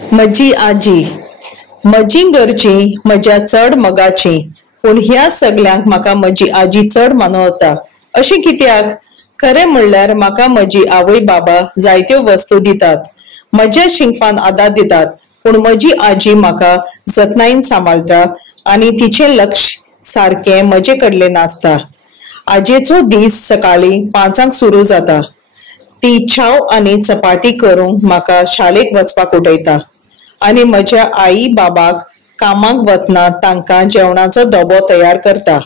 म्हजी आजी म्हजी घरची म्हज्या चड मोगाची, पूण ह्या सगळ्यांक म्हाका म्हजी आजी चड मानवता। अशें कित्याक? खरें म्हणल्यार म्हाका म्हजी आवय बाबा जायत्यो वस्तू दितात, म्हज्या शिंकपान आदार दितात, पूण म्हजी आजी म्हाका जतनायेन सांबाळटा आनी तिचें लक्ष सारकें म्हजे कडल्यान आसता। आजयेचो दीस सकाळी 5:00 सुरू जाता। ती चाव आनी चपाती करूंक म्हाका शाळेक वचपाक उठयता आनी म्हज्या आई बाबाक कामाक वतना तांकां जेवणाचो डबो तयार करता।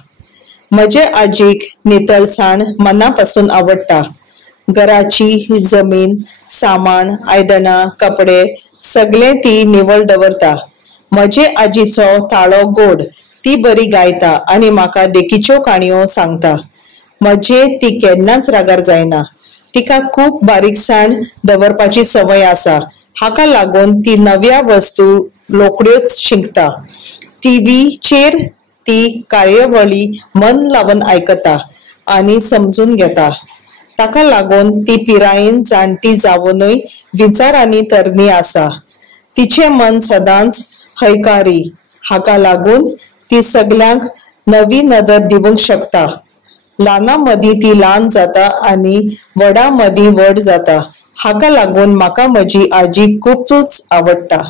म्हजे आजीक नितळसाण मनापासून आवडटा। घराची जमीन, सामान, आयदनां, कपडे सगळें ती निवळ दवरता। म्हजे आजीचो ताळो गोड, ती बरी गायता आनी म्हाका देखीच्यो काणयो सांगता। म्हजे ती केन्नाच रागार जायना। तिका खूब बारीकसाण दवरपाची संवय आसा, हाका लागून ती नव्या वस्तू रोखड्योच शिकता। टीव्हीचेर ती कार्यावळी मन लावन आयकता आनी समजून घेता। ताका लागून ती पिरायेन जाणटी जावनूय विचारांनी तरणी आसा। तिचें मन सदांच हयकारी, हाका लागून ती सगळ्यांक नवी नदर दिवंक शकता। ल्हानां मदीं ती ल्हान जाता आनी व्हडां मदीं व्हड जाता। हाका लागून म्हाका म्हजी आजी खूबच आवडटा।